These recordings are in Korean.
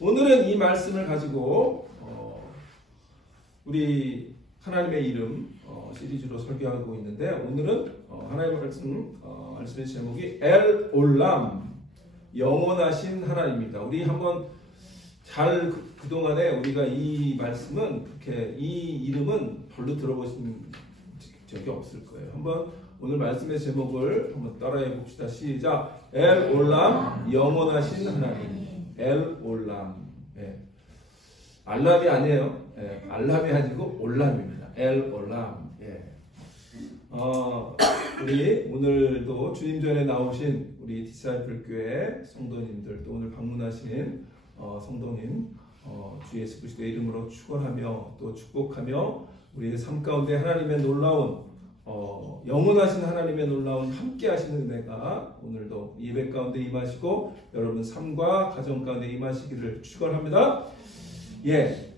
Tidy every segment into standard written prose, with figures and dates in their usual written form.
오늘은 이 말씀을 가지고 우리 하나님의 이름 시리즈로 설교하고 있는데, 오늘은 하나님의 말씀의 제목이 엘 올람, 영원하신 하나님입니다. 우리 한번 잘 그동안에 우리가 이 말씀은 그렇게 이 이름은 별로 들어보신 적이 없을 거예요. 한번 오늘 말씀의 제목을 한번 따라해 봅시다. 시작. 엘 올람, 영원하신 하나님. 엘 올람. 예. 알람이 아니에요. 예. 알람이 아니고 올람입니다. 엘 올람. 예. 우리 오늘도 주님 전에 나오신 우리 디사이플 교회 성도님들, 또 오늘 방문하신 성도님, 주 예수 그리스도의 이름으로 축원하며 또 축복하며 우리의 삶 가운데 하나님의 놀라운 영원하신 하나님의 놀라운 함께 하시는 은혜가 오늘도 예배 가운데 임하시고 여러분 삶과 가정 가운데 임하시기를 축원합니다. 예,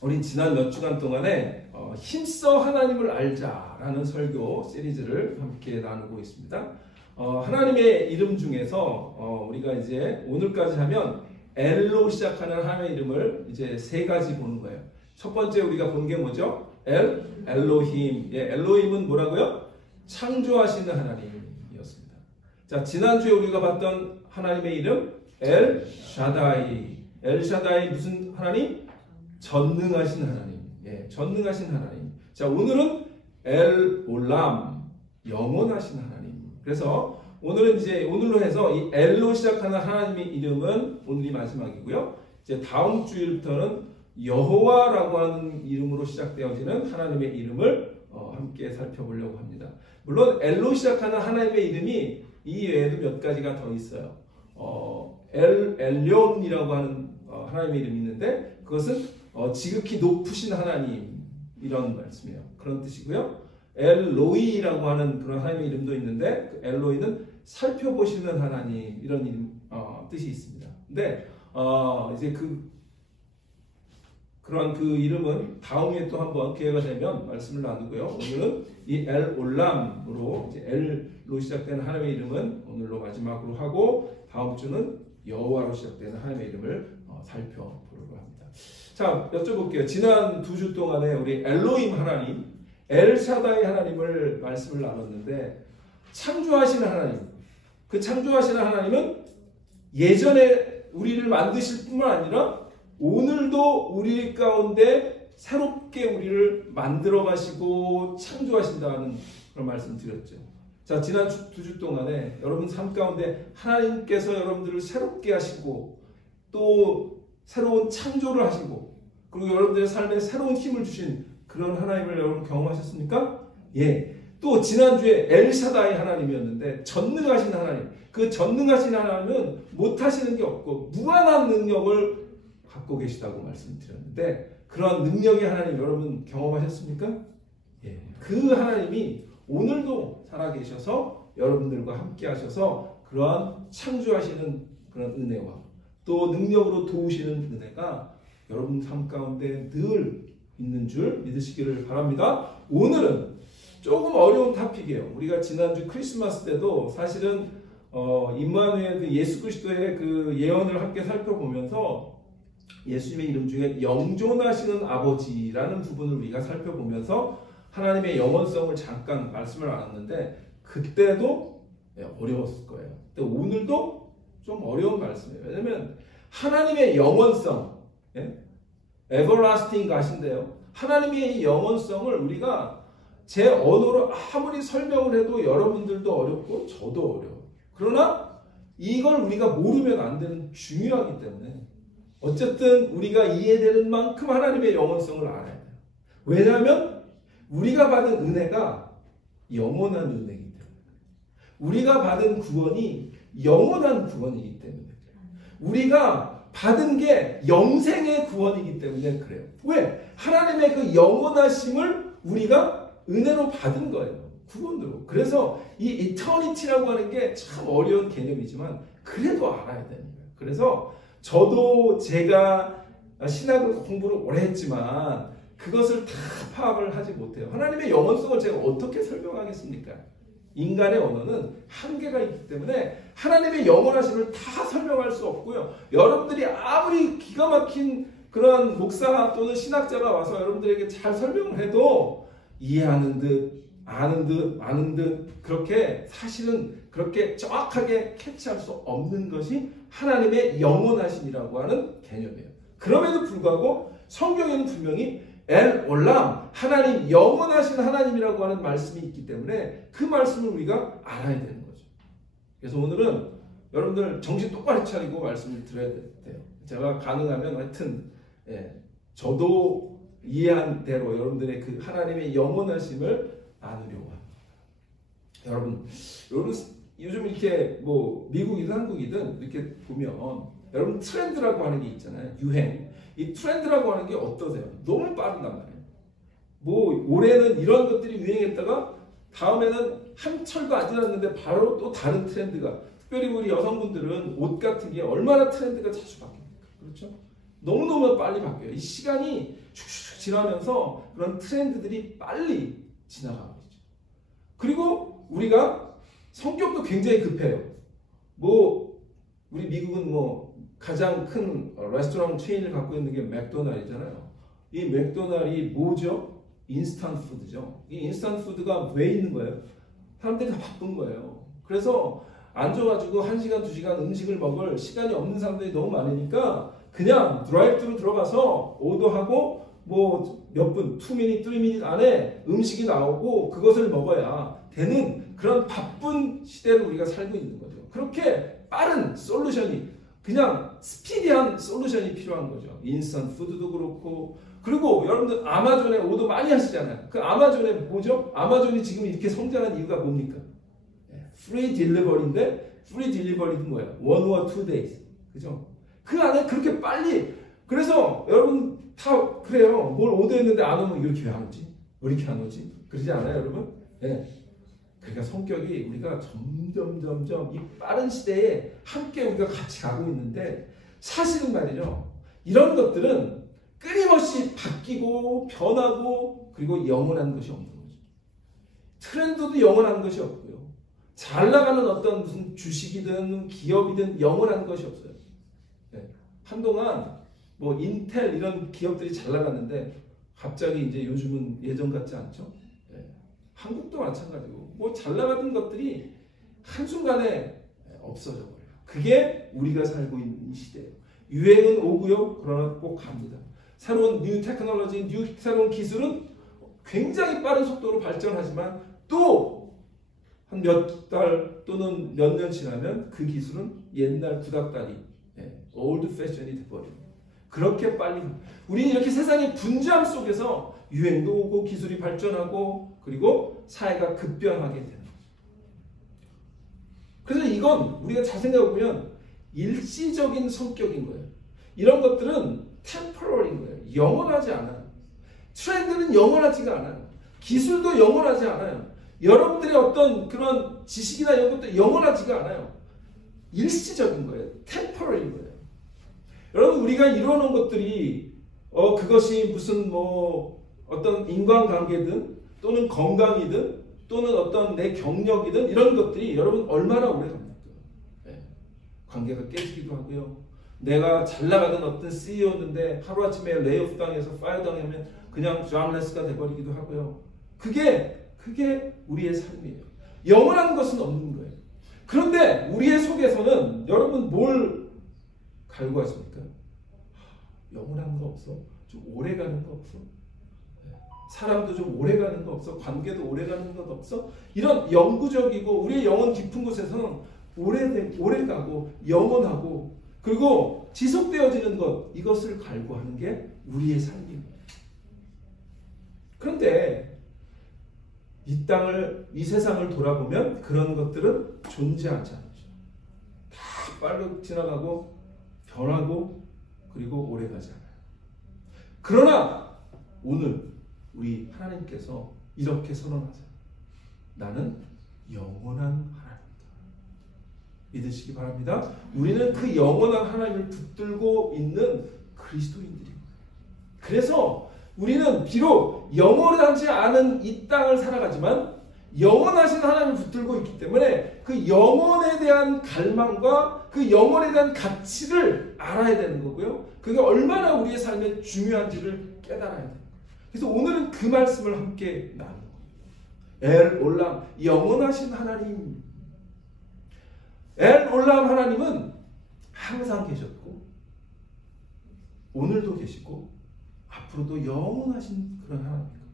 우리 지난 몇 주간 동안에 힘써 하나님을 알자라는 설교 시리즈를 함께 나누고 있습니다. 하나님의 이름 중에서 우리가 이제 오늘까지 하면 엘로 시작하는 하나님의 이름을 이제 세 가지 보는 거예요. 첫 번째 우리가 본 게 뭐죠? 엘로힘. 예, 엘로힘은 뭐라고요? 창조하시는 하나님이었습니다. 자, 지난주에 우리가 봤던 하나님의 이름 엘 샤다이. 엘 샤다이 무슨 하나님? 전능하신 하나님. 예, 전능하신 하나님. 자, 오늘은 엘 올람, 영원하신 하나님. 그래서 오늘은 이제 오늘로 해서 이 엘로 시작하는 하나님의 이름은 오늘이 마지막이고요. 이제 다음 주일부터는 여호와라고 하는 이름으로 시작되어지는 하나님의 이름을 함께 살펴보려고 합니다. 물론 엘로 시작하는 하나님의 이름이 이 외에도 몇 가지가 더 있어요. 엘룡이라고 하는 하나님의 이름이 있는데, 그것은 지극히 높으신 하나님, 이런 말씀이에요. 그런 뜻이고요. 엘로이라고 하는 그런 하나님의 이름도 있는데, 그 엘로이는 살펴보시는 하나님, 이런 이름, 뜻이 있습니다. 근데 이제 그런 그 이름은 다음 주에 또 한번 기회가 되면 말씀을 나누고요. 오늘은 이 엘 올람으로 이제 엘로 시작되는 하나님의 이름은 오늘로 마지막으로 하고, 다음 주는 여호와로 시작되는 하나님의 이름을 살펴보려고 합니다. 자, 여쭤볼게요. 지난 2주 동안에 우리 엘로힘 하나님, 엘샤다이 하나님을 말씀을 나눴는데, 창조하시는 하나님, 그 창조하시는 하나님은 예전에 우리를 만드실 뿐만 아니라 오늘도 우리 가운데 새롭게 우리를 만들어 가시고 창조하신다는 그런 말씀 드렸죠. 자, 지난 2주 동안에 여러분 삶 가운데 하나님께서 여러분들을 새롭게 하시고 또 새로운 창조를 하시고, 그리고 여러분들의 삶에 새로운 힘을 주신 그런 하나님을 여러분 경험하셨습니까? 예. 또 지난주에 엘샤다이 하나님이었는데, 전능하신 하나님. 그 전능하신 하나님은 못하시는 게 없고 무한한 능력을 갖고 계시다고 말씀드렸는데, 그런 능력의 하나님 여러분 경험하셨습니까? 예. 그 하나님이 오늘도 살아계셔서 여러분들과 함께 하셔서 그러한 창조하시는 그런 은혜와 또 능력으로 도우시는 은혜가 여러분 삶 가운데 늘 있는 줄 믿으시기를 바랍니다. 오늘은 조금 어려운 토픽이에요. 우리가 지난주 크리스마스 때도 사실은 임마누엘 그 예수 그리스도의 그 예언을 함께 살펴보면서 예수님의 이름 중에 영존하시는 아버지라는 부분을 우리가 살펴보면서 하나님의 영원성을 잠깐 말씀을 나눴는데, 그때도 어려웠을 거예요. 근데 오늘도 좀 어려운 말씀이에요. 왜냐하면 하나님의 영원성, everlasting 가신데요. 하나님의 이 영원성을 우리가 제 언어로 아무리 설명을 해도 여러분들도 어렵고 저도 어려워요. 그러나 이걸 우리가 모르면 안 되는 중요하기 때문에 어쨌든 우리가 이해되는 만큼 하나님의 영원성을 알아야 돼요. 왜냐하면 우리가 받은 은혜가 영원한 은혜이기 때문에, 우리가 받은 구원이 영원한 구원이기 때문에, 우리가 받은 게 영생의 구원이기 때문에 그래요. 왜? 하나님의 그 영원하심을 우리가 은혜로 받은 거예요. 구원으로. 그래서 이 이터니티라고 하는 게 참 어려운 개념이지만 그래도 알아야 되는 거예요. 그래서 저도 제가 신학을 공부를 오래 했지만 그것을 다 파악을 하지 못해요. 하나님의 영원성을 제가 어떻게 설명하겠습니까? 인간의 언어는 한계가 있기 때문에 하나님의 영원하심을 다 설명할 수 없고요. 여러분들이 아무리 기가 막힌 그런 목사 또는 신학자가 와서 여러분들에게 잘 설명을 해도 이해하는 듯 아는 듯 그렇게 사실은 그렇게 정확하게 캐치할 수 없는 것이 하나님의 영원하심이라고 하는 개념이에요. 그럼에도 불구하고 성경에는 분명히 엘 올람, 하나님, 영원하신 하나님이라고 하는 말씀이 있기 때문에 그 말씀을 우리가 알아야 되는 거죠. 그래서 오늘은 여러분들 정신 똑바로 차리고 말씀을 들어야 돼요. 제가 가능하면 하여튼 저도 이해한 대로 여러분들의 그 하나님의 영원하심을 나누려고 합니다. 여러분 요즘 이렇게 뭐 미국이든 한국이든 이렇게 보면 여러분 트렌드라고 하는 게 있잖아요. 유행. 이 트렌드라고 하는 게 어떠세요? 너무 빠른단 말이에요. 뭐 올해는 이런 것들이 유행했다가 다음에는 한철도 안 지났는데 바로 또 다른 트렌드가, 특별히 우리 여성분들은 옷 같은 게 얼마나 트렌드가 자주 바뀝니까? 그렇죠? 너무너무 빨리 바뀌어요. 이 시간이 슉슉 지나면서 그런 트렌드들이 빨리 지나가고 있죠. 그리고 우리가 성격도 굉장히 급해요. 뭐 우리 미국은 뭐 가장 큰 레스토랑 체인을 갖고 있는 게 맥도날드잖아요. 이 맥도날드이 뭐죠? 인스턴트 푸드죠. 이 인스턴트 푸드가 왜 있는 거예요? 사람들이 다 바쁜 거예요. 그래서 앉아가지고 1시간, 2시간 음식을 먹을 시간이 없는 사람들이 너무 많으니까 그냥 드라이브트로 들어가서 오더하고 뭐 몇 분, 2미닛, 3미닛 안에 음식이 나오고 그것을 먹어야 되는 그런 바쁜 시대를 우리가 살고 있는 거죠. 그렇게 빠른 솔루션이, 그냥 스피디한 솔루션이 필요한 거죠. 인스턴트 푸드도 그렇고, 그리고 여러분들 아마존에 오더 많이 하시잖아요. 그 아마존에 뭐죠? 아마존이 지금 이렇게 성장한 이유가 뭡니까? 프리 딜리버리인데, 프리 딜리버리는 뭐예요? 1 or 2 days. 그죠? 그 안에 그렇게 빨리, 그래서 여러분 다 그래요. 뭘 오더했는데 안 오면 이렇게 왜 안 오지? 왜 이렇게 안 오지? 그러지 않아요, 여러분? 네. 그러니까 성격이 우리가 점점 이 빠른 시대에 함께 우리가 같이 가고 있는데, 사실은 말이죠. 이런 것들은 끊임없이 바뀌고 변하고 그리고 영원한 것이 없는 거죠. 트렌드도 영원한 것이 없고요. 잘 나가는 어떤 무슨 주식이든 기업이든 영원한 것이 없어요. 네. 한동안 뭐 인텔 이런 기업들이 잘 나갔는데 갑자기 이제 요즘은 예전 같지 않죠? 네. 한국도 마찬가지고 뭐 잘 나가던 것들이 한순간에 없어져 버려요. 그게 우리가 살고 있는 시대예요. 유행은 오고요. 그러나 꼭 갑니다. 새로운 뉴 테크놀로지, 새로운 기술은 굉장히 빠른 속도로 발전하지만 또 한 몇 달 또는 몇 년 지나면 그 기술은 옛날 구닥다리, 올드 패션이 돼버립니다. 그렇게 빨리 우리는 이렇게 세상의 분주함 속에서 유행도 오고 기술이 발전하고 그리고 사회가 급변하게 되는 거죠. 그래서 이건 우리가 잘 생각해보면 일시적인 성격인 거예요. 이런 것들은 temporal인 거예요. 영원하지 않아요. 트렌드는 영원하지가 않아요. 기술도 영원하지 않아요. 여러분들의 어떤 그런 지식이나 이런 것도 영원하지가 않아요. 일시적인 거예요. temporal인 거예요. 여러분 우리가 이루어놓은 것들이 그것이 무슨 뭐 어떤 인간관계든 또는 건강이든 또는 어떤 내 경력이든 이런 것들이 여러분 얼마나 오래 갑니까? 네. 관계가 깨지기도 하고요. 내가 잘 나가던 어떤 CEO였는데 하루아침에 레이오프 당해서 파이어 당하면 그냥 잠레스가 돼버리기도 하고요. 그게 우리의 삶이에요. 영원한 것은 없는 거예요. 그런데 우리의 속에서는 여러분 뭘 갈구하십니까? 영원한 거 없어? 좀 오래 가는 거 없어? 사람도 좀 오래 가는 거 없어? 관계도 오래 가는 것 없어? 이런 영구적이고 우리의 영혼 깊은 곳에서는 오래 가고 영원하고 그리고 지속되어지는 것, 이것을 갈구하는 게 우리의 삶입니다. 그런데 이 세상을 돌아보면 그런 것들은 존재하지 않죠. 다 빨리 지나가고 변하고 그리고 오래가지 않아요. 그러나 오늘 우리 하나님께서 이렇게 선언하세요. 나는 영원한 하나님이다. 믿으시기 바랍니다. 우리는 그 영원한 하나님을 붙들고 있는 그리스도인들입니다. 그래서 우리는 비록 영원하지 않은 이 땅을 살아가지만 영원하신 하나님을 붙들고 있기 때문에 그 영혼에 대한 갈망과 그 영혼에 대한 가치를 알아야 되는 거고요. 그게 얼마나 우리의 삶에 중요한지를 깨달아야 돼요. 그래서 오늘은 그 말씀을 함께 나누는 거예요. 엘 올람, 영원하신 하나님. 엘 올람 하나님은 항상 계셨고 오늘도 계시고 앞으로도 영원하신 그런 하나님입니다.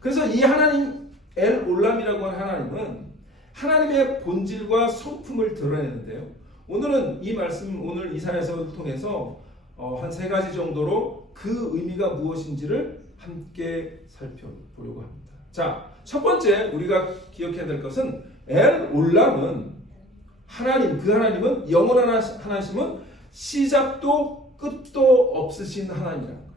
그래서 이 하나님 엘 올람이라고 하는 하나님은 하나님의 본질과 성품을 드러내는데요. 오늘은 이 말씀, 오늘 이사야서를 통해서 한 3가지 정도로 그 의미가 무엇인지를 함께 살펴보려고 합니다. 자, 첫 번째 우리가 기억해야 될 것은 엘 올람은 하나님, 그 하나님은 영원한 하나님은 시작도 끝도 없으신 하나님이라는 거예요.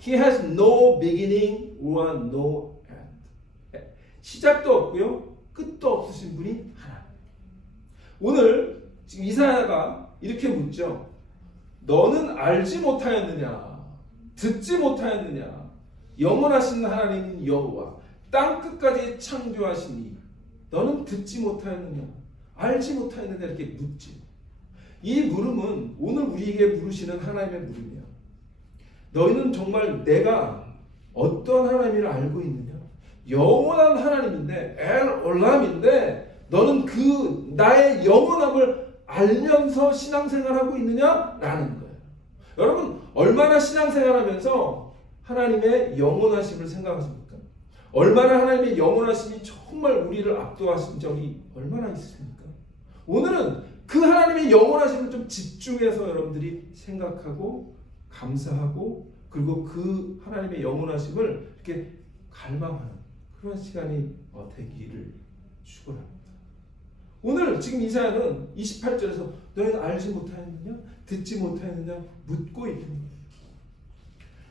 He has no beginning or no end. 시작도 없고요, 끝도 없으신 분이 하나님. 오늘 지금 이사야가 이렇게 묻죠. 너는 알지 못하였느냐? 듣지 못하였느냐? 영원하신 하나님 여호와 땅 끝까지 창조하시니 너는 듣지 못하였느냐? 알지 못하였느냐? 이렇게 묻지. 이 물음은 오늘 우리에게 물으시는 하나님의 물음이야. 너희는 정말 내가 어떤 하나님을 알고 있느냐? 영원한 하나님인데 엘 올람인데 너는 그 나의 영원함을 알면서 신앙생활하고 있느냐? 라는 거예요. 여러분 얼마나 신앙생활하면서 하나님의 영원하심을 생각하십니까? 얼마나 하나님의 영원하심이 정말 우리를 압도하신 적이 얼마나 있습니까? 오늘은 그 하나님의 영원하심을 좀 집중해서 여러분들이 생각하고 감사하고 그리고 그 하나님의 영원하심을 이렇게 갈망하는 그런 시간이 되기를 축원합니다. 오늘 지금 이사야는 28절에서 너희는 알지 못하였느냐? 듣지 못하였느냐? 묻고 있는 거예요.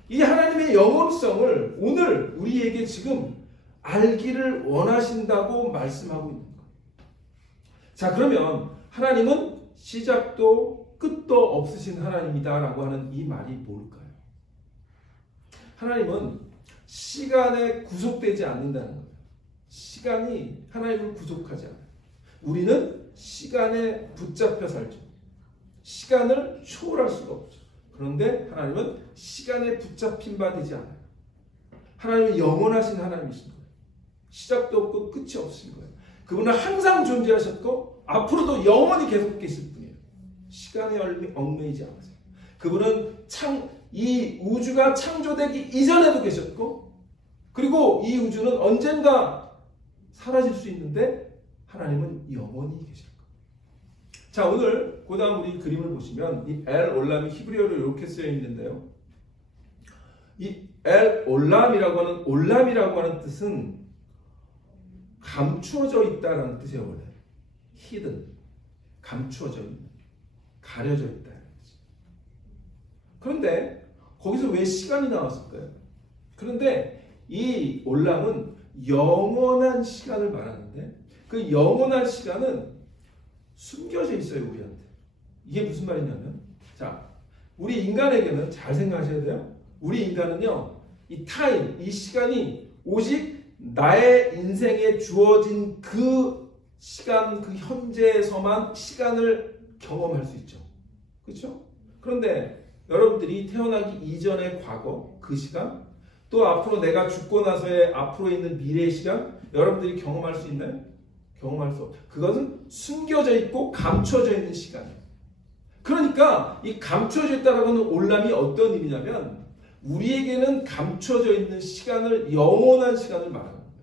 이 하나님의 영원성을 오늘 우리에게 지금 알기를 원하신다고 말씀하고 있는 거예요. 자, 그러면 하나님은 시작도 끝도 없으신 하나님이다라고 하는 이 말이 뭘까요? 하나님은 시간에 구속되지 않는다는 거예요. 시간이 하나님을 구속하지 않아요. 우리는 시간에 붙잡혀 살죠. 시간을 초월할 수가 없죠. 그런데 하나님은 시간에 붙잡힌 바 되지 않아요. 하나님은 영원하신 하나님이신 거예요. 시작도 없고 끝이 없으신 거예요. 그분은 항상 존재하셨고 앞으로도 영원히 계속 계실 분이에요. 시간에 얽매이지 않으세요. 그분은 이 우주가 창조되기 이전에도 계셨고 그리고 이 우주는 언젠가 사라질 수 있는데 하나님은 영원히 계실 거예요. 자, 오늘 그 다음 우리 그림을 보시면 이 엘 올람이 히브리어로 이렇게 쓰여 있는데요. 이 엘 올람이라고 하는 뜻은 감추어져 있다라는 뜻이에요. 원래 hidden, 감추어져 있는, 가려져 있다. 그런데 거기서 왜 시간이 나왔을까요? 그런데 이 올람은 영원한 시간을 말하는데 그 영원한 시간은 숨겨져 있어요, 우리한테. 이게 무슨 말이냐면, 자, 우리 인간에게는 잘 생각하셔야 돼요. 우리 인간은요, 이 타임, 이 시간이 오직 나의 인생에 주어진 그 시간, 그 현재에서만 시간을 경험할 수 있죠. 그렇죠? 그런데 여러분들이 태어나기 이전의 과거, 그 시간, 또 앞으로 내가 죽고 나서의 앞으로 있는 미래의 시간, 여러분들이 경험할 수 있나요? 경험할 수 없어요. 그것은 숨겨져 있고 감춰져 있는 시간이에요. 그러니까 이 감춰져 있다라고 하는 올람이 어떤 의미냐면 우리에게는 감춰져 있는 시간을 영원한 시간을 말하는 거예요.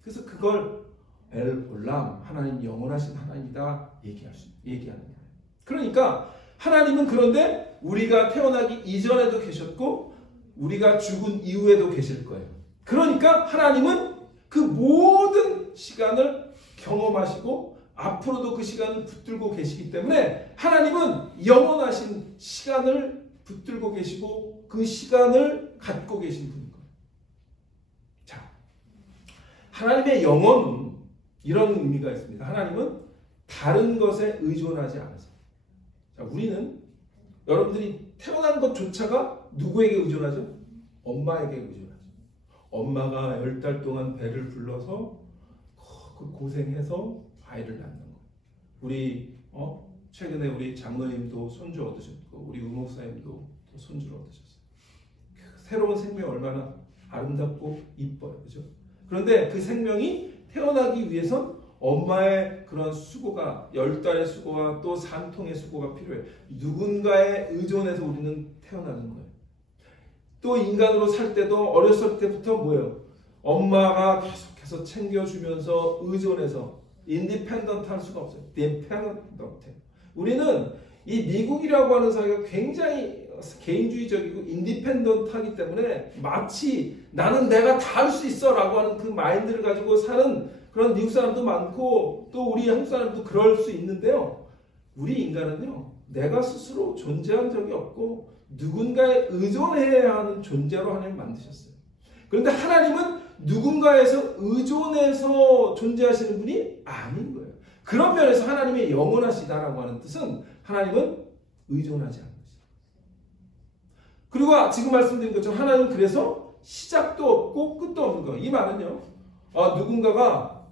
그래서 그걸 엘 올람, 하나님 영원하신 하나님이다 얘기하는 거예요. 그러니까 하나님은 그런데 우리가 태어나기 이전에도 계셨고 우리가 죽은 이후에도 계실 거예요. 그러니까 하나님은 그 모든 시간을 경험하시고 앞으로도 그 시간을 붙들고 계시기 때문에 하나님은 영원하신 시간을 붙들고 계시고 그 시간을 갖고 계신 분인 거예요. 자, 하나님의 영원은 이런 의미가 있습니다. 하나님은 다른 것에 의존하지 않으세요. 자, 우리는 여러분들이 태어난 것조차가 누구에게 의존하죠? 엄마에게 의존하죠. 엄마가 10달 동안 배를 불러서 그 고생해서 아이를 낳는 거예요. 우리 최근에 우리 장로님도 손주 얻으셨고 우리 의목사님도 손주를 얻으셨어요. 새로운 생명 얼마나 아름답고 이뻐요, 그죠? 그런데 그 생명이 태어나기 위해선 엄마의 그런 수고가 10달의 수고와 또 3통의 수고가 필요해요. 누군가에 의존해서 우리는 태어나는 거예요. 또 인간으로 살 때도 어렸을 때부터 뭐예요? 엄마가 계속해서 챙겨주면서 의존해서 인디펜던트 할 수가 없어요. 디펜던트. 우리는 이 미국이라고 하는 사회가 굉장히 개인주의적이고 인디펜던트하기 때문에 마치 나는 내가 다 할 수 있어 라고 하는 그 마인드를 가지고 사는 그런 미국 사람도 많고 또 우리 한국 사람도 그럴 수 있는데요. 우리 인간은요. 내가 스스로 존재한 적이 없고 누군가에 의존해야 하는 존재로 하나님 만드셨어요. 그런데 하나님은 누군가에서 의존해서 존재하시는 분이 아닌 거예요. 그런 면에서 하나님의 영원하시다라고 하는 뜻은 하나님은 의존하지 않는 것이죠. 그리고 지금 말씀드린 것처럼 하나님은 그래서 시작도 없고 끝도 없는 거예요. 이 말은요. 누군가가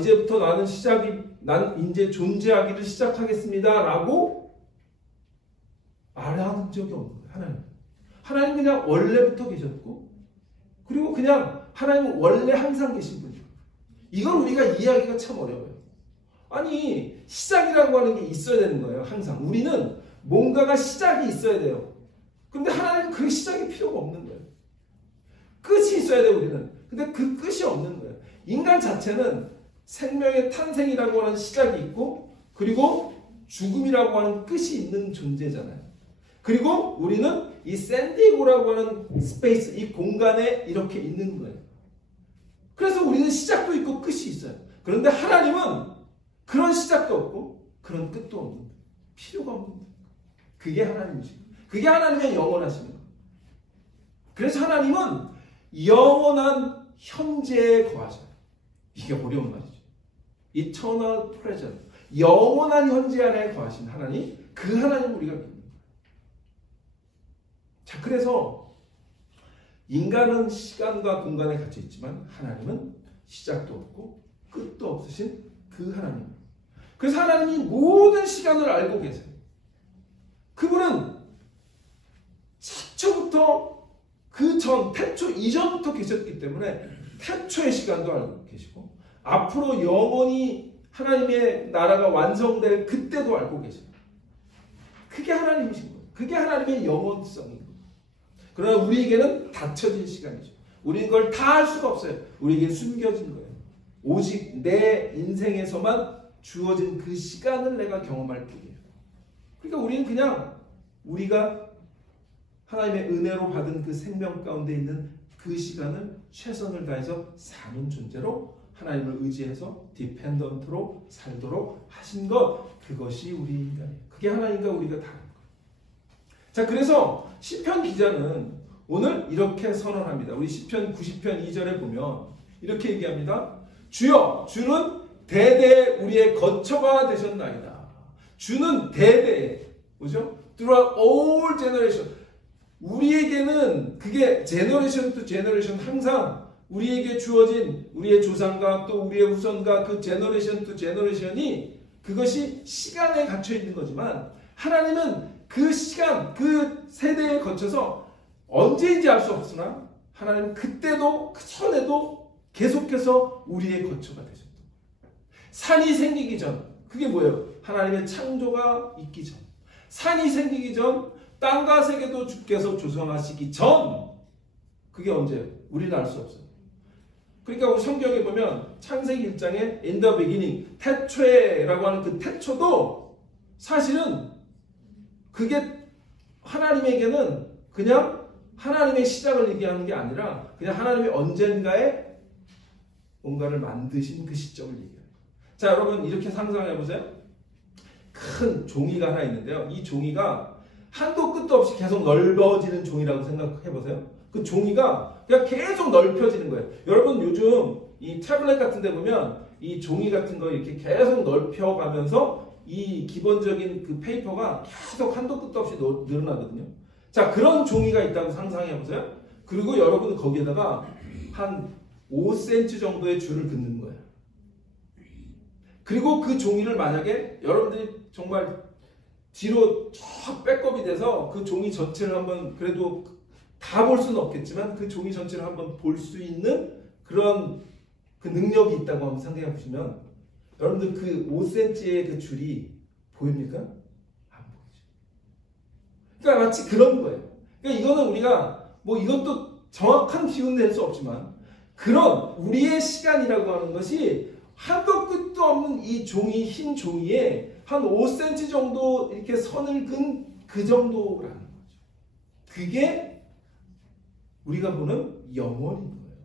이제부터 난 이제 존재하기를 시작하겠습니다 라고 말하는 적이 없는 거예요. 하나님 그냥 원래부터 계셨고 그리고 그냥 하나님은 원래 항상 계신 분이에요. 이걸 우리가 이해하기가 참 어려워요. 아니 시작이라고 하는 게 있어야 되는 거예요. 항상 우리는 뭔가가 시작이 있어야 돼요. 그런데 하나님은 그 시작이 필요가 없는 거예요. 끝이 있어야 돼요. 우리는. 근데 그 끝이 없는 거예요. 인간 자체는 생명의 탄생이라고 하는 시작이 있고 그리고 죽음이라고 하는 끝이 있는 존재잖아요. 그리고 우리는 이 샌디에고라고 하는 스페이스, 이 공간에 이렇게 있는 거예요. 그래서 우리는 시작도 있고 끝이 있어요. 그런데 하나님은 그런 시작도 없고 그런 끝도 없는 거예요. 필요가 없는 거예요. 그게 하나님이시고 그게 하나님의 영원하신 거예요. 그래서 하나님은 영원한 현재에 거하셔요. 이게 어려운 말이죠. Eternal present. 영원한 현재 안에 거하신 하나님, 그 하나님 우리가 믿는 거예요. 자, 그래서 인간은 시간과 공간에 갇혀 있지만 하나님은 시작도 없고 끝도 없으신 그 하나님. 그래서 하나님이 모든 시간을 알고 계세요. 그분은 태초부터 태초 이전부터 계셨기 때문에 태초의 시간도 알고 계시고 앞으로 영원히 하나님의 나라가 완성될 그때도 알고 계세요. 그게 하나님이신 거예요. 그게 하나님의 영원성인 거예요. 그러나 우리에게는 닫혀진 시간이죠. 우리는 그걸 다 할 수가 없어요. 우리에게 숨겨진 거예요. 오직 내 인생에서만 주어진 그 시간을 내가 경험할 뿐이에요. 그러니까 우리는 그냥 우리가 하나님의 은혜로 받은 그 생명 가운데 있는 그 시간을 최선을 다해서 사는 존재로 하나님을 의지해서 디펜던트로 살도록 하신 것, 그것이 우리 인간이에요. 그게 하나님과 우리가 다른 거예요. 자, 그래서 시편 기자는 오늘 이렇게 선언합니다. 우리 시편 90편 2절에 보면 이렇게 얘기합니다. 주여, 주는 대대에 우리의 거처가 되셨나이다. 주는 대대에, 뭐죠? Throughout all generation. 우리에게는 그게 제너레이션 투 제너레이션 항상 우리에게 주어진 우리의 조상과 또 우리의 후손과 그 제너레이션 투 제너레이션이 그것이 시간에 갇혀 있는 거지만 하나님은 그 시간, 그 세대에 거쳐서 언제인지 알 수 없으나 하나님은 그때도 그 전에도 계속해서 우리의 거처가 되셨다. 산이 생기기 전, 그게 뭐예요? 하나님의 창조가 있기 전. 산이 생기기 전, 땅과 세계도 주께서 조성하시기 전, 그게 언제예요? 우리는 알 수 없어요. 그러니까 우리 성경에 보면 창세기 1장에 in the beginning, 태초에라고 하는 그 태초도 사실은 그게 하나님에게는 그냥 하나님의 시작을 얘기하는 게 아니라 그냥 하나님이 언젠가에 뭔가를 만드신 그 시점을 얘기해요. 자, 여러분 이렇게 상상해 보세요. 큰 종이가 하나 있는데요. 이 종이가 한도 끝도 없이 계속 넓어지는 종이라고 생각해 보세요. 그 종이가 그냥 계속 넓혀지는 거예요. 여러분 요즘 이 태블릿 같은 데 보면 이 종이 같은 거 이렇게 계속 넓혀가면서 이 기본적인 그 페이퍼가 계속 한도 끝도 없이 늘어나거든요. 자, 그런 종이가 있다고 상상해 보세요. 그리고 여러분은 거기에다가 한 5cm 정도의 줄을 긋는 거예요. 그리고 그 종이를 만약에 여러분들이 정말 뒤로 쫙 백업이 돼서 그 종이 전체를 한번, 그래도 다 볼 수는 없겠지만 그 종이 전체를 한번 볼 수 있는 그런 그 능력이 있다고 한번 생각해 보시면, 여러분들 그 5cm의 그 줄이 보입니까? 안 보이죠. 그러니까 마치 그런 거예요. 그러니까 이거는 우리가 뭐 이것도 정확한 기준은 낼 수 없지만, 그런 우리의 시간이라고 하는 것이 한도 끝도 없는 이 종이, 흰 종이에 한 5cm 정도 이렇게 선을 긋은 그 정도라는 거죠. 그게 우리가 보는 영원인 거예요.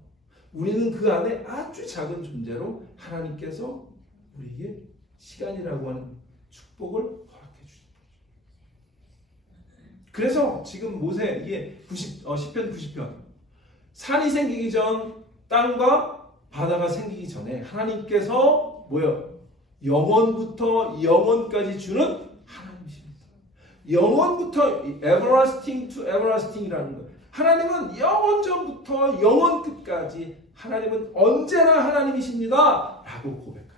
우리는 그 안에 아주 작은 존재로 하나님께서 우리에게 시간이라고 하는 축복을 허락해 주신 거죠. 그래서 지금 모세, 이게 10편 90편, 산이 생기기 전, 땅과 바다가 생기기 전에 하나님께서 뭐예요? 영원부터 영원까지 주는 하나님이십니다. 영원부터 everlasting to everlasting이라는 거예요. 하나님은 영원 전부터 영원 끝까지 하나님은 언제나 하나님이십니다 라고 고백합니다.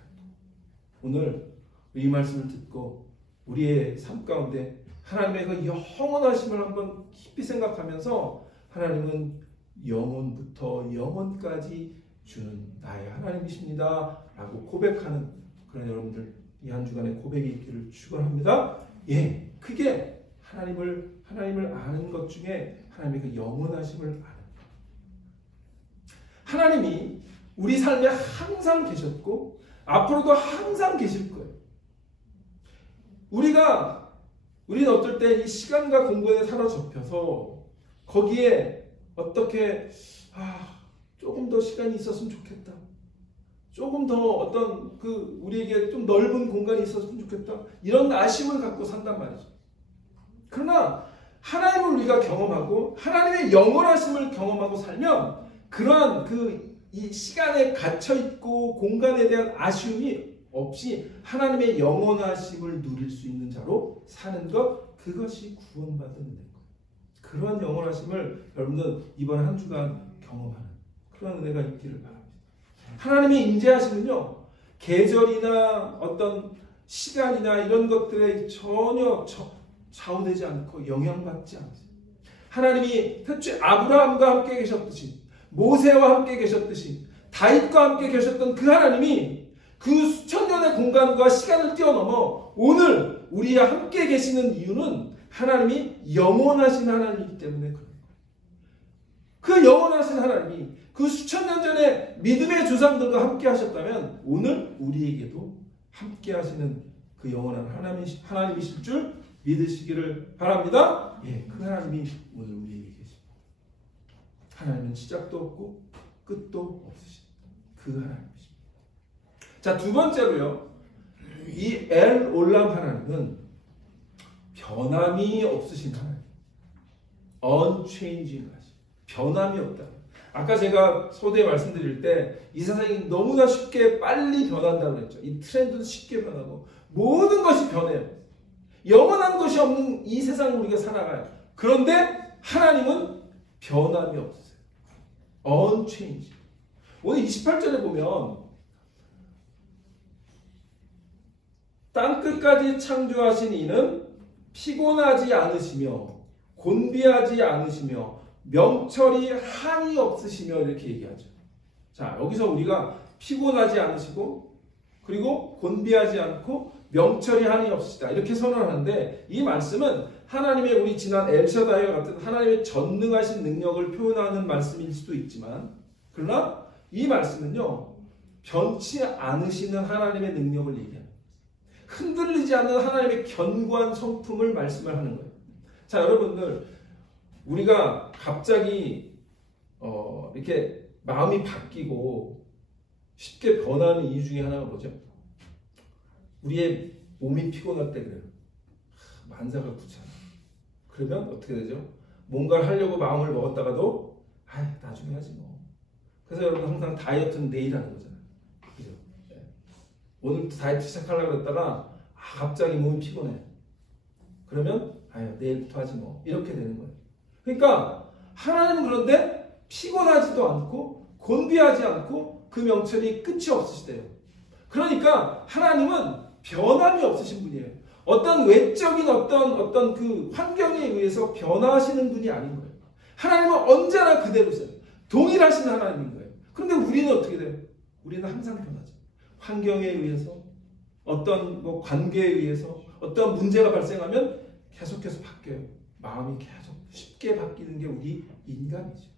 오늘 이 말씀을 듣고 우리의 삶 가운데 하나님의 그 영원하심을 한번 깊이 생각하면서, 하나님은 영원부터 영원까지 주는 나의 하나님이십니다 라고 고백하는 그런 여러분들 이 한 주간의 고백이 있기를 축원합니다. 예, 그게 하나님을 아는 것 중에 하나님의 그 영원하심을 아는 것. 하나님이 우리 삶에 항상 계셨고 앞으로도 항상 계실 거예요. 우리는 어떨 때 이 시간과 공간에 사로잡혀서 거기에 어떻게 조금 더 시간이 있었으면 좋겠다, 조금 더 어떤 그 우리에게 좀 넓은 공간이 있었으면 좋겠다, 이런 아쉬움을 갖고 산단 말이죠. 그러나 하나님을 우리가 경험하고 하나님의 영원하심을 경험하고 살면 그러한 이 시간에 갇혀 있고 공간에 대한 아쉬움이 없이 하나님의 영원하심을 누릴 수 있는 자로 사는 것, 그것이 구원받은 은혜인 거예요. 그런 영원하심을 여러분들 이번 한 주간 경험하는 그런 은혜가 있기를 바랍니다. 하나님의 임재하심은요, 계절이나 어떤 시간이나 이런 것들에 전혀 좌우되지 않고 영향받지 않으세요. 하나님이 특히 아브라함과 함께 계셨듯이, 모세와 함께 계셨듯이, 다윗과 함께 계셨던 그 하나님이 그 수천 년의 공간과 시간을 뛰어넘어 오늘 우리와 함께 계시는 이유는 하나님이 영원하신 하나님이기 때문에 그런 거예요. 그 영원하신 하나님이 그 수천 년 전에 믿음의 조상들과 함께 하셨다면 오늘 우리에게도 함께 하시는 그 영원한 하나님이실 줄 믿으시기를 바랍니다. 예, 그 하나님이 오늘 우리에게 계십니다. 하나님은 시작도 없고 끝도 없으신 그 하나님이십니다. 자, 두 번째로요, 이 엘 올람 하나님은 변함이 없으신 하나님, unchanging 하신, 변함이 없다. 아까 제가 소대에 말씀드릴 때 이 세상이 너무나 쉽게 빨리 변한다고 했죠. 이 트렌드도 쉽게 변하고 모든 것이 변해요. 영원한 것이 없는 이 세상을 우리가 살아가요. 그런데 하나님은 변함이 없으세요. unchanging. 오늘 28절에 보면 땅끝까지 창조하신 이는 피곤하지 않으시며 곤비하지 않으시며 명철이 한이 없으시며 이렇게 얘기하죠. 자, 여기서 우리가 피곤하지 않으시고 그리고 곤비하지 않고 명철이 한이 없으시다 이렇게 선언하는데, 이 말씀은 하나님의 우리 지난 엘샤다이와 같은 하나님의 전능하신 능력을 표현하는 말씀일 수도 있지만, 그러나 이 말씀은요, 변치 않으시는 하나님의 능력을 얘기합니다. 흔들리지 않는 하나님의 견고한 성품을 말씀을 하는 거예요. 자, 여러분들, 우리가 갑자기 이렇게 마음이 바뀌고 쉽게 변하는 이유 중에 하나가 뭐죠? 우리의 몸이 피곤할 때 그래요. 만사가 귀찮아. 그러면 어떻게 되죠? 뭔가를 하려고 마음을 먹었다가도 나중에 하지 뭐. 그래서 여러분 항상 다이어트는 내일 하는 거잖아요. 그죠? 네. 오늘 다이어트 시작하려고 했다가 갑자기 몸이 피곤해. 그러면 내일부터 하지 뭐. 이렇게 되는 거예요. 그러니까 하나님은 그런데 피곤하지도 않고 곤비하지 않고 그 명철이 끝이 없으시대요. 그러니까 하나님은 변함이 없으신 분이에요. 어떤 외적인 어떤 그 환경에 의해서 변화하시는 분이 아닌 거예요. 하나님은 언제나 그대로세요. 동일하신 하나님인 거예요. 그런데 우리는 어떻게 돼요? 우리는 항상 변하죠. 환경에 의해서, 어떤 뭐 관계에 의해서, 어떤 문제가 발생하면 계속해서 바뀌어요. 마음이 계속 쉽게 바뀌는 게 우리 인간이죠.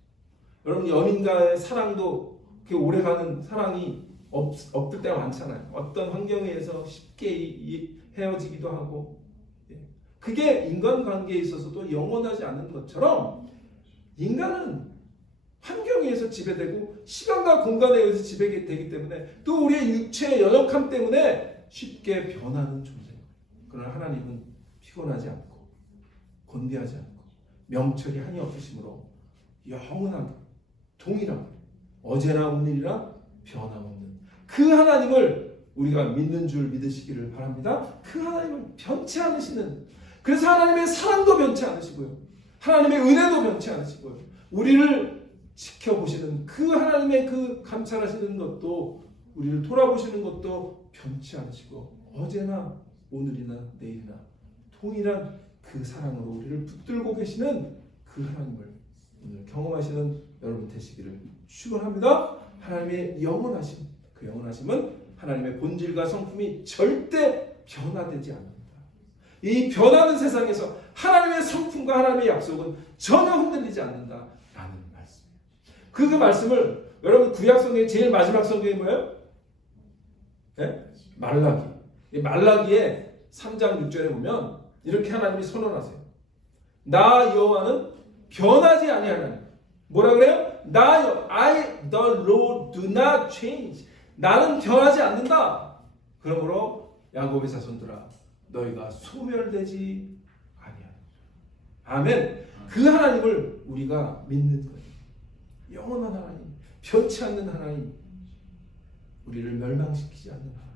여러분, 연인과의 사랑도 그렇게 오래가는 사랑이 없을 때가 많잖아요. 어떤 환경에 의해서 쉽게 헤어지기도 하고, 그게 인간관계에 있어서도 영원하지 않은 것처럼 인간은 환경에 의해서 지배되고 시간과 공간에 의해서 지배되기 때문에 또 우리의 육체의 연약함 때문에 쉽게 변하는 존재예요. 그러나 하나님은 피곤하지 않고 곤비하지 않고 명철이 한이 없으심으로 영원하게 동일하게 어제나 오늘이나 변함없는 그 하나님을 우리가 믿는 줄 믿으시기를 바랍니다. 그 하나님은 변치 않으시는, 그래서 하나님의 사랑도 변치 않으시고요, 하나님의 은혜도 변치 않으시고요, 우리를 지켜보시는 그 하나님의 그 감찰하시는 것도, 우리를 돌아보시는 것도 변치 않으시고 어제나 오늘이나 내일이나 동일한 그 사랑으로 우리를 붙들고 계시는 그 하나님을 오늘 경험하시는 여러분 되시기를 축원합니다. 하나님의 영원하심, 그 영원하심은 하나님의 본질과 성품이 절대 변화되지 않는다. 이 변하는 세상에서 하나님의 성품과 하나님의 약속은 전혀 흔들리지 않는다라는 말씀이에요. 그 말씀을 여러분 구약 성경의 제일 마지막 성경이 뭐예요? 네? 말라기. 이 말라기의 3장 6절에 보면 이렇게 하나님이 선언하세요. 나 여호와는 변하지 아니하나니. 뭐라 그래요? I the Lord do not change. 나는 변하지 않는다. 그러므로 야곱의 자손들아 너희가 소멸되지 아니하리라. 아멘. 그 하나님을 우리가 믿는 거예요. 영원한 하나님, 변치 않는 하나님, 우리를 멸망시키지 않는 하나님.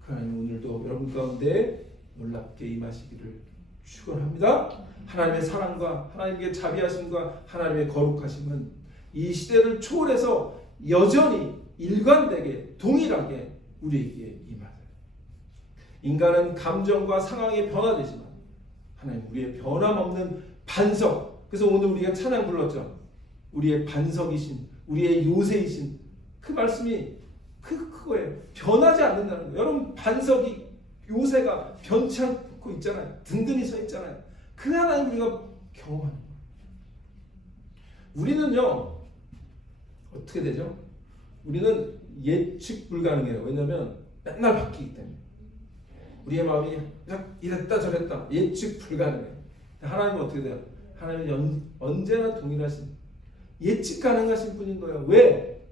그 하나님 오늘도 여러분 가운데 놀랍게 임하시기를 축원합니다. 하나님의 사랑과 하나님의 자비하심과 하나님의 거룩하심은 이 시대를 초월해서 여전히 일관되게 동일하게 우리에게 임하세요. 인간은 감정과 상황에 변화되지만 하나님 우리의 변함없는 반석. 그래서 오늘 우리가 찬양 불렀죠. 우리의 반석이신, 우리의 요새이신 그 말씀이 그거예요. 변하지 않는다는 거예요. 여러분 반석이, 요새가 변치 않고 있잖아요. 든든히 서 있잖아요. 그 하나님 우리가 경험하는 거예요. 우리는요 어떻게 되죠? 우리는 예측 불가능해요. 왜냐하면 맨날 바뀌기 때문에. 우리의 마음이 이랬다 저랬다 예측 불가능해요. 하나님은 어떻게 돼요? 하나님은 언제나 동일하신, 예측 가능하신 분인 거예요. 왜?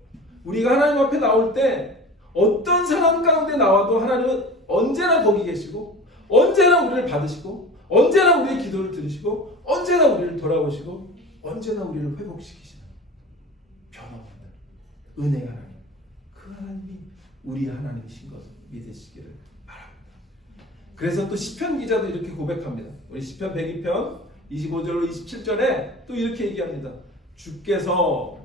우리가 하나님 앞에 나올 때 어떤 상황 가운데 나와도 하나님은 언제나 거기 계시고 언제나 우리를 받으시고 언제나 우리의 기도를 들으시고 언제나 우리를 돌아보시고 언제나 우리를 회복시키시는 변함없는 은혜의 하나님, 그 하나님이 우리 하나님이신 것을 믿으시기를 바랍니다. 그래서 또 시편 기자도 이렇게 고백합니다. 우리 시편 102편 25절로 27절에 또 이렇게 얘기합니다. 주께서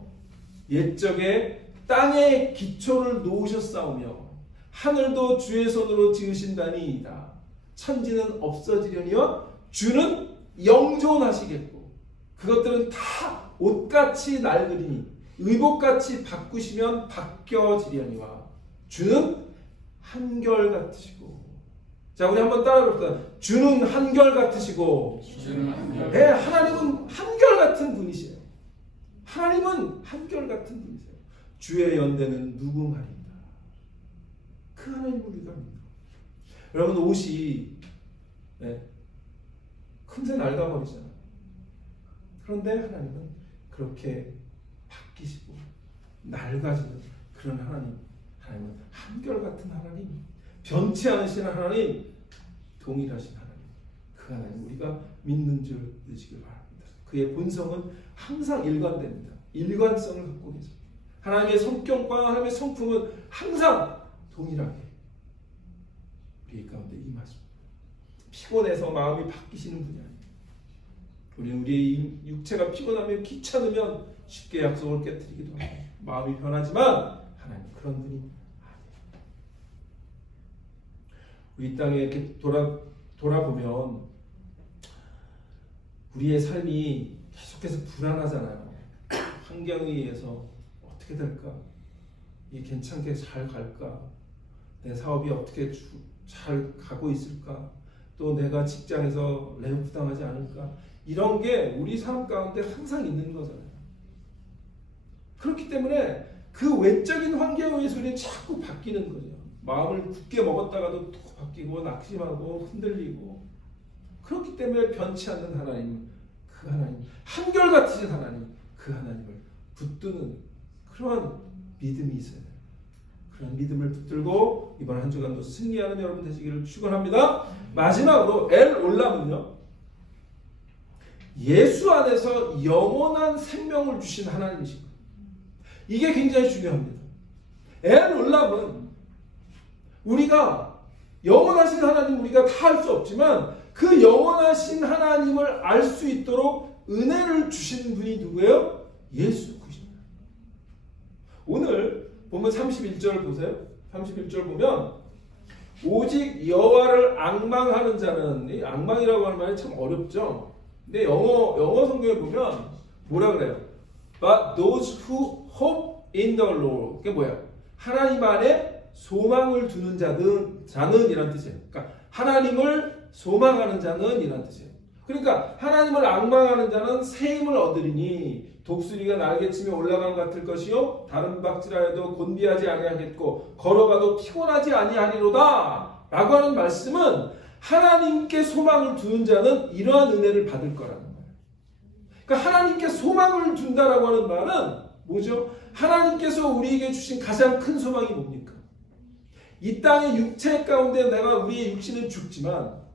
옛적에 땅에 기초를 놓으셨사오며 하늘도 주의 손으로 지으신다니이다. 천지는 없어지려니와 주는 영존하시겠고 그것들은 다 옷같이 낡으리니 의복같이 바꾸시면 바뀌어지려니와 주는 한결같으시고. 자, 우리 한번 따라 볼까요? 주는 한결같으시고. 네, 하나님은 한결같은 분이세요. 하나님은 한결같은 분이세요. 주의 연대는 무궁하리이다. 그 하나님을 우리가 믿는. 여러분 옷이 금세 낡아버리잖아요. 그런데 하나님은 그렇게 바뀌시고 낡아지는 그런 하나님, 하나님은 한결같은 하나님, 변치 않으시는 하나님, 동일하신 하나님, 그 하나님 우리가 믿는 줄 믿으시길 바랍니다. 그의 본성은 항상 일관됩니다. 일관성을 갖고 계십니다. 하나님의 성격과 하나님의 성품은 항상 동일하게 우리 가운데 임하십니다. 피곤해서 마음이 바뀌시는 분이 아니에요. 우리 육체가 피곤하면 귀찮으면 쉽게 약속을 깨뜨리기도 하고 마음이 변하지만 하나님 그런 분이 아니에요. 우리 땅에 이렇게 돌아보면 우리의 삶이 계속해서 불안하잖아요. 환경에 의해서 어떻게 될까? 이게 괜찮게 잘 갈까? 내 사업이 어떻게 잘 가고 있을까? 또 내가 직장에서 레이오프 당하지 않을까? 이런 게 우리 삶 가운데 항상 있는 거잖아요. 그렇기 때문에 그 외적인 환경에 의해서 우리는 자꾸 바뀌는 거죠. 마음을 굳게 먹었다가도 또 바뀌고 낙심하고 흔들리고. 그렇기 때문에 변치 않는 하나님, 그 하나님, 한결같으신 하나님, 그 하나님을 붙드는 그러한 믿음이 있어야 돼요. 그런 믿음을 붙들고 이번 한 주간도 승리하는 여러분 되시기를 축원합니다. 마지막으로 엘올람은요, 예수 안에서 영원한 생명을 주신 하나님이십니다. 이게 굉장히 중요합니다. 엘올람은 우리가 영원하신 하나님 우리가 다 알 수 없지만 그 영원하신 하나님을 알 수 있도록 은혜를 주신 분이 누구예요? 예수 그리스도입니다. 오늘 보면 31절 보세요. 31절 보면 오직 여호와를 앙망하는 자는, 이 앙망이라고 하는 말이 참 어렵죠. 근데 영어 성경에 보면 뭐라 그래요? But those who hope in the Lord. 그게 뭐야? 하나님 안에 소망을 두는 자는 이란 뜻이에요. 그러니까 하나님을 소망하는 자는 이란 뜻이에요. 그러니까 하나님을 앙망하는 자는 새 힘을 얻으리니 독수리가 날개치며 올라간 것 같을 것이요 다른 박질하여도 곤비하지 아니하겠고 걸어가도 피곤하지 아니하리로다 라고 하는 말씀은 하나님께 소망을 두는 자는 이러한 은혜를 받을 거라는 거예요. 그러니까 하나님께 소망을 둔다라고 하는 말은 뭐죠? 하나님께서 우리에게 주신 가장 큰 소망이 뭡니까? 이 땅의 육체 가운데 내가 우리의 육신은 죽지만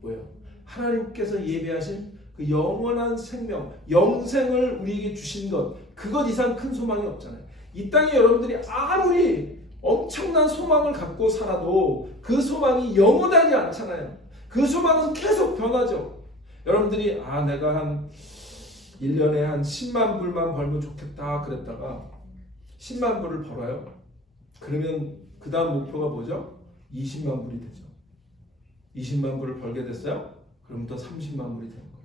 뭐예요? 하나님께서 예배하신 그 영원한 생명, 영생을 우리에게 주신 것, 그것 이상 큰 소망이 없잖아요. 이 땅에 여러분들이 아무리 엄청난 소망을 갖고 살아도 그 소망이 영원하지 않잖아요. 그 소망은 계속 변하죠. 여러분들이 내가 한 1년에 한 10만 불만 벌면 좋겠다 그랬다가 10만 불을 벌어요. 그러면 그 다음 목표가 뭐죠? 20만 불이 되죠. 20만 불을 벌게 됐어요? 그럼 또 30만 불이 되는 거예요.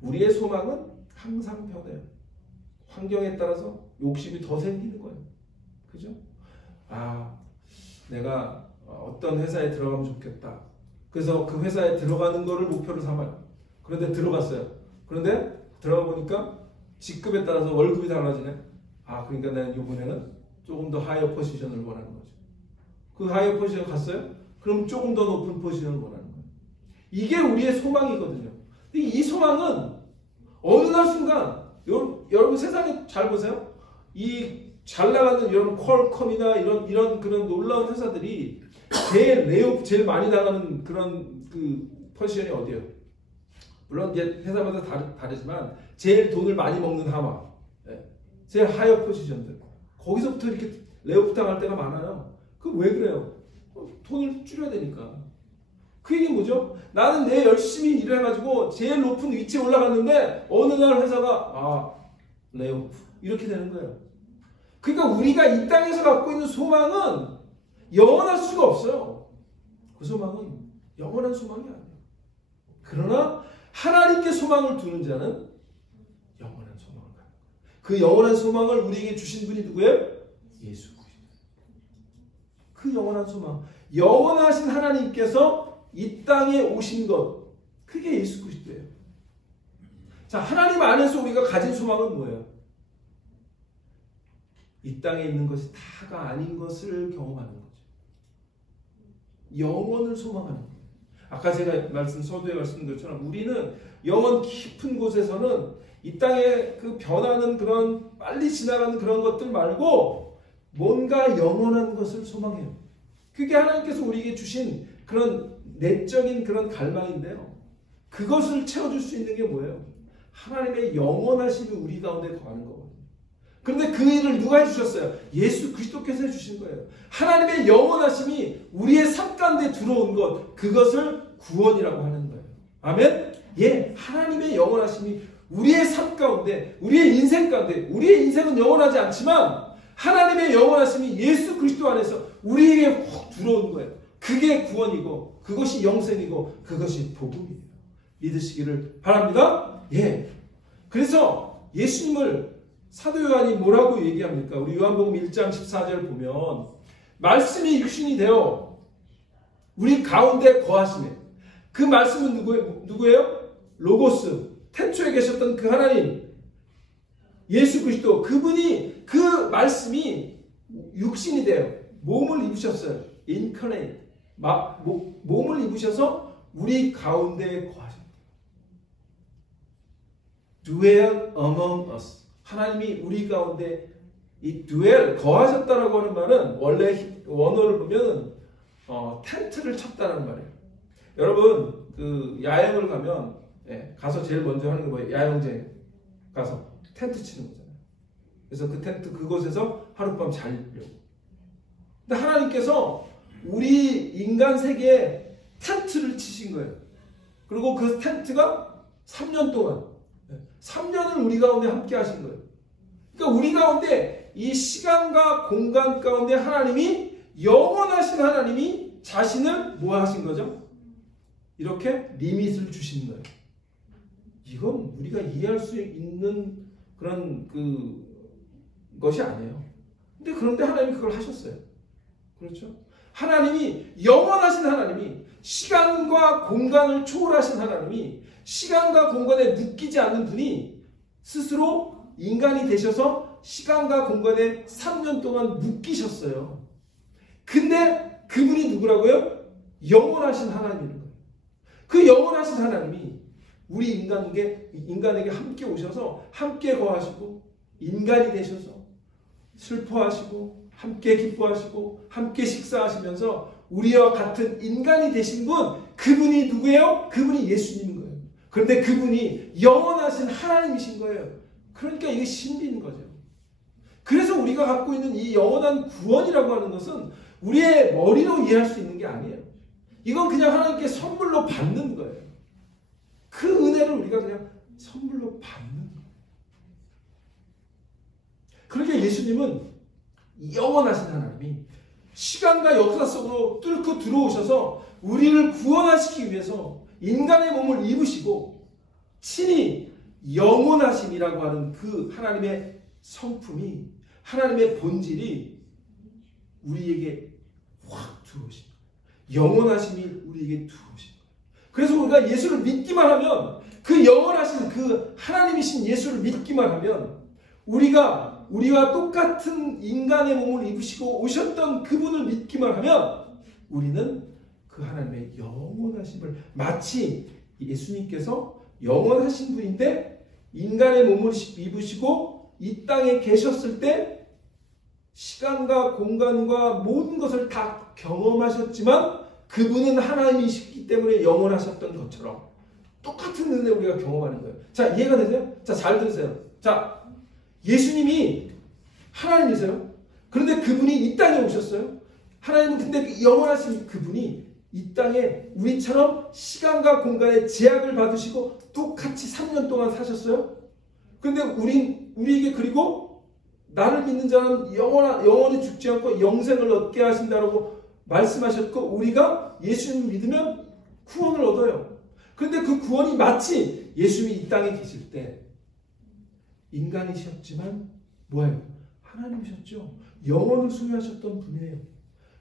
우리의 소망은 항상 변해요. 환경에 따라서 욕심이 더 생기는 거예요. 그죠? 내가 어떤 회사에 들어가면 좋겠다. 그래서 그 회사에 들어가는 거를 목표로 삼아요. 그런데 들어갔어요. 그런데 들어가 보니까 직급에 따라서 월급이 달라지네. 그러니까 내가 이번에는 조금 더 하이어 포지션을 원하는 거죠. 그 하이어 포지션 갔어요? 그럼 조금 더 높은 포지션을 원하는 거예요. 이게 우리의 소망이거든요. 근데 이 소망은 어느 날 순간 여러분 세상에 잘 보세요. 이 잘 나가는 이런 퀄컴이나 이런 그런 놀라운 회사들이 제일 많이 나가는 그런 그 포지션이 어디예요? 물론 이제 회사마다 다르지만 제일 돈을 많이 먹는 하마, 제일 하이어 포지션들 거기서부터 이렇게 레이오프 당할 때가 많아요. 그 왜 그래요? 돈을 줄여야 되니까. 그 얘기 뭐죠? 나는 내 열심히 일을 해가지고 제일 높은 위치에 올라갔는데 어느 날 회사가 레이오프 이렇게 되는 거예요. 그러니까 우리가 이 땅에서 갖고 있는 소망은 영원할 수가 없어요. 그 소망은 영원한 소망이 아니에요. 그러나 하나님께 소망을 두는 자는 영원한 소망을 갖는 거예요. 그 영원한 소망을 우리에게 주신 분이 누구예요? 예수 그리스도. 그 영원한 소망, 영원하신 하나님께서 이 땅에 오신 것, 그게 예수 그리스도예요. 자, 하나님 안에서 우리가 가진 소망은 뭐예요? 이 땅에 있는 것이 다가 아닌 것을 경험하는 거죠. 영원을 소망하는 거예요. 아까 제가 서두에 말씀드린 것처럼 우리는 영원 깊은 곳에서는 이 땅에 그 변하는 그런 빨리 지나가는 그런 것들 말고 뭔가 영원한 것을 소망해요. 그게 하나님께서 우리에게 주신 그런 내적인 그런 갈망인데요. 그것을 채워줄 수 있는 게 뭐예요? 하나님의 영원하심이 우리 가운데 거하는 거거든요. 그런데 그 일을 누가 해주셨어요? 예수 그리스도께서 해주신 거예요. 하나님의 영원하심이 우리의 삶 가운데 들어온 것, 그것을 구원이라고 하는 거예요. 아멘? 하나님의 영원하심이 우리의 삶 가운데, 우리의 인생 가운데, 우리의 인생은 영원하지 않지만 하나님의 영원하심이 예수 그리스도 안에서 우리에게 확 들어오는 거예요. 그게 구원이고, 그것이 영생이고, 그것이 복음이에요. 믿으시기를 바랍니다. 그래서 예수님을 사도 요한이 뭐라고 얘기합니까? 우리 요한복음 1장 14절 보면 말씀이 육신이 되어 우리 가운데 거하시네. 그 말씀은 누구예요? 로고스, 태초에 계셨던 그 하나님, 예수 그리스도, 그분이, 그 말씀이 육신이 되어 몸을 입으셨어요. incarnate, 몸을 입으셔서 우리 가운데 거하셨다. dwell among us. 하나님이 우리 가운데 이 dwell, 거하셨다라고 하는 말은 원래 원어를 보면 텐트를 쳤다는 말이에요. 여러분 그 야영을 가면 가서 제일 먼저 하는 게 뭐예요? 야영제 가서 텐트 치는 거잖아요. 그래서 그 텐트 그곳에서 하룻밤 자려고. 근데 하나님께서 우리 인간 세계에 텐트를 치신 거예요. 그리고 그 텐트가 3년 동안 3년을 우리 가운데 함께 하신 거예요. 그러니까 우리 가운데 이 시간과 공간 가운데 하나님이, 영원하신 하나님이 자신을 뭐 하신 거죠? 이렇게 리밋을 주신 거예요. 이건 우리가 이해할 수 있는 그런 것이 아니에요. 그런데 하나님이 그걸 하셨어요. 그렇죠? 하나님이, 영원하신 하나님이, 시간과 공간을 초월하신 하나님이, 시간과 공간에 묶이지 않는 분이 스스로 인간이 되셔서 시간과 공간에 3년 동안 묶이셨어요. 근데 그분이 누구라고요? 영원하신 하나님인 거예요. 그 영원하신 하나님이 우리 인간에게 함께 오셔서 함께 거하시고, 인간이 되셔서 슬퍼하시고 함께 기뻐하시고 함께 식사하시면서 우리와 같은 인간이 되신 분, 그분이 누구예요? 그분이 예수님인 거예요. 그런데 그분이 영원하신 하나님이신 거예요. 그러니까 이게 신비인 거죠. 그래서 우리가 갖고 있는 이 영원한 구원이라고 하는 것은 우리의 머리로 이해할 수 있는 게 아니에요. 이건 그냥 하나님께 선물로 받는 거예요. 그 은혜를 우리가 그냥 선물로 받는 거예요. 그러니까 예수님은 영원하신 하나님이 시간과 역사 속으로 뚫고 들어오셔서 우리를 구원하시기 위해서 인간의 몸을 입으시고 친히 영원하심이라고 하는 그 하나님의 성품이, 하나님의 본질이 우리에게 확 들어오신 거예요. 영원하심이 우리에게 들어오신 거예요. 그래서 우리가 예수를 믿기만 하면, 그 영원하신 그 하나님이신 예수를 믿기만 하면, 우리와 똑같은 인간의 몸을 입으시고 오셨던 그분을 믿기만 하면 우리는 그 하나님의 영원하심을, 마치 예수님께서 영원하신 분인데 인간의 몸을 입으시고 이 땅에 계셨을 때 시간과 공간과 모든 것을 다 경험하셨지만 그분은 하나님이시기 때문에 영원하셨던 것처럼 똑같은 은혜 우리가 경험하는 거예요. 자, 이해가 되세요? 자, 잘 들으세요. 자, 예수님이 하나님이세요. 그런데 그분이 이 땅에 오셨어요. 하나님은 근데 영원하신 그분이 이 땅에 우리처럼 시간과 공간의 제약을 받으시고 똑같이 3년 동안 사셨어요. 그런데 우리에게, 그리고 나를 믿는 자는 영원히 죽지 않고 영생을 얻게 하신다라고 말씀하셨고, 우리가 예수님을 믿으면 구원을 얻어요. 그런데 그 구원이 마치 예수님이 이 땅에 계실 때 인간이셨지만 뭐예요? 하나님이셨죠. 영원을 소유하셨던 분이에요.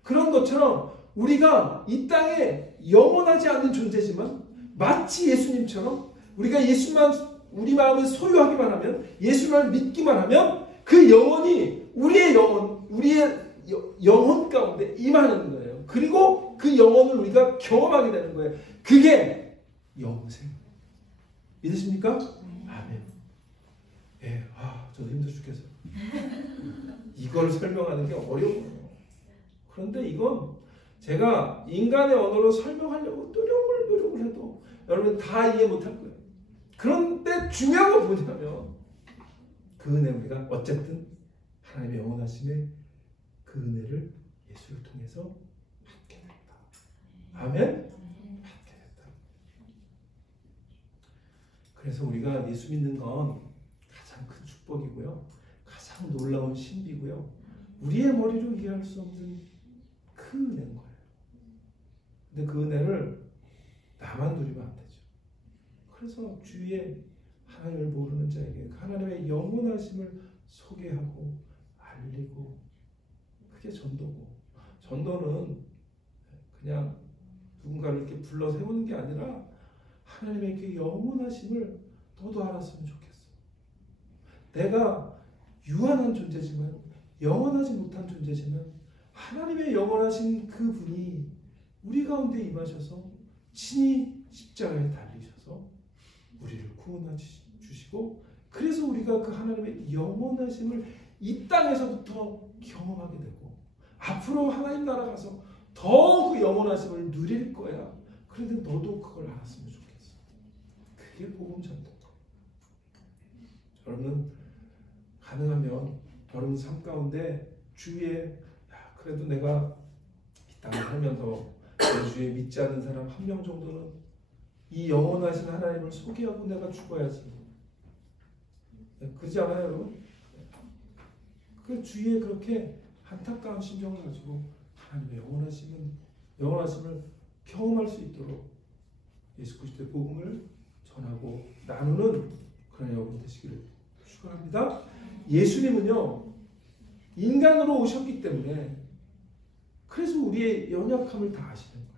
그런 것처럼 우리가 이 땅에 영원하지 않는 존재지만 마치 예수님처럼 우리가 예수만 우리 마음을 소유하기만 하면, 예수를 믿기만 하면 그 영혼이 우리의 영혼 가운데 임하는 거예요. 그리고 그 영혼을 우리가 경험하게 되는 거예요. 그게 영생. 믿으십니까? 아멘. 저도 힘들어 죽겠어요. 이걸 설명하는 게 어려워요. 그런데 이건 제가 인간의 언어로 설명하려고 노력을 해도 여러분 다 이해 못할 거예요. 그런데 중요한 건 뭐냐면 그 은혜, 우리가 어쨌든 하나님의 영원하심의 그 은혜를 예수를 통해서 받게 됐다. 아멘? 받게 됐다. 그래서 우리가 예수 믿는 건 가장 큰 축복이고요. 가장 놀라운 신비고요. 우리의 머리로 이해할 수 없는 그 은혜인 거예요. 근데 그 은혜를 나만 누리면 안 되죠. 그래서 주위에 하나님을 모르는 자에게 하나님의 영원하심을 소개하고 알리고, 그게 전도고, 전도는 그냥 누군가를 이렇게 불러 세우는 게 아니라 하나님의 그 영원하심을 너도 알았으면 좋겠어. 내가 유한한 존재지만, 영원하지 못한 존재지만, 하나님의 영원하신 그 분이 우리 가운데 임하셔서 친히 십자가에 달리셔서 우리를 구원해 주시고, 그래서 우리가 그 하나님의 영원하심을 이 땅에서부터 경험하게 되고, 앞으로 하나님 나라 가서 더 그 영원하심을 누릴 거야. 그런데 너도 그걸 알았으면 좋겠어. 그게 복음 전도. 여러분은 가능하면 여러분 삶 가운데 주위에, 그래도 내가 이 땅에 살면서 내 주위에 믿지 않는 사람 한 명 정도는 이 영원하신 하나님을 소개하고 내가 죽어야지. 그러지 않아요, 여러분? 그 주위에 그렇게 안타까운 심정을 가지고 하나님의 영원하심을 경험할 수 있도록 예수 그리스도의 복음을 전하고 나누는 그런 여러분 되시기를 축원합니다. 예수님은요, 인간으로 오셨기 때문에 그래서 우리의 연약함을 다 아시는 거예요.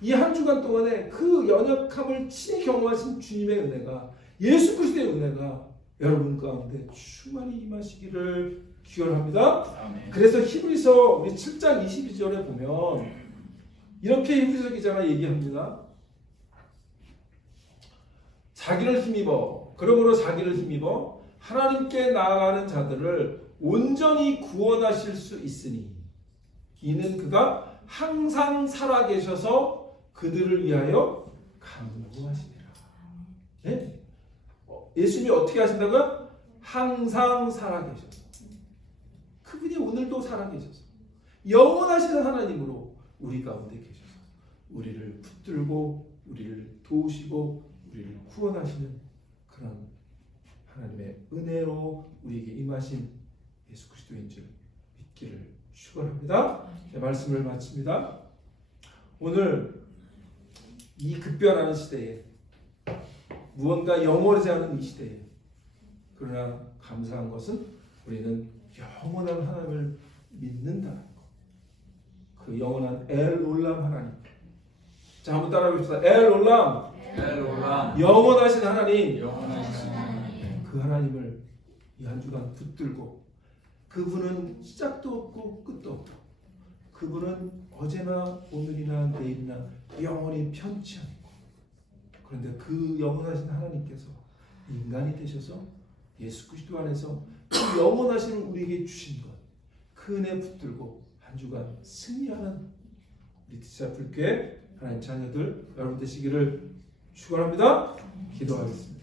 이 한 주간 동안에 그 연약함을 친히 경험하신 주님의 은혜가, 예수 그리스도의 은혜가 여러분 가운데 충만히 임하시기를 기원합니다. 아멘. 그래서 히브리서 우리 7장 22절에 보면 이렇게 히브리서 기자가 얘기합니다. 그러므로 자기를 힘입어 하나님께 나아가는 자들을 온전히 구원하실 수 있으니 이는 그가 항상 살아계셔서 그들을 위하여 간구하시니라. 네? 예수님이 어떻게 하신다고요? 항상 살아계셔서. 그분이 오늘도 살아계셔서 영원하신 하나님으로 우리 가운데 계셔서 우리를 붙들고 우리를 도우시고 우리를 구원하시는 그런 하나님의 은혜로 우리에게 임하신 예수 그리스도인 줄 믿기를 축원합니다. 제 말씀을 마칩니다. 오늘 이 급변하는 시대에, 무언가 영원하지 않은 이 시대에, 그러나 감사한 것은 우리는 영원한 하나님을 믿는다는 것. 그 영원한 엘올람 하나님. 자, 한번 따라해봅시다. 엘올람. 영원하신 하나님. 그 하나님을 이 한 주간 붙들고, 그분은 시작도 없고 끝도 없고, 그분은 어제나 오늘이나 내일이나 영원히 편치 않고, 그런데 그 영원하신 하나님께서 인간이 되셔서 예수 그리스도 안에서 그 영원하신 우리에게 주신 것, 그 은혜 붙들고 한 주간 승리하는 우리 디스플교회 하나님 자녀들 여러분 되시기를 축원합니다. 기도하겠습니다.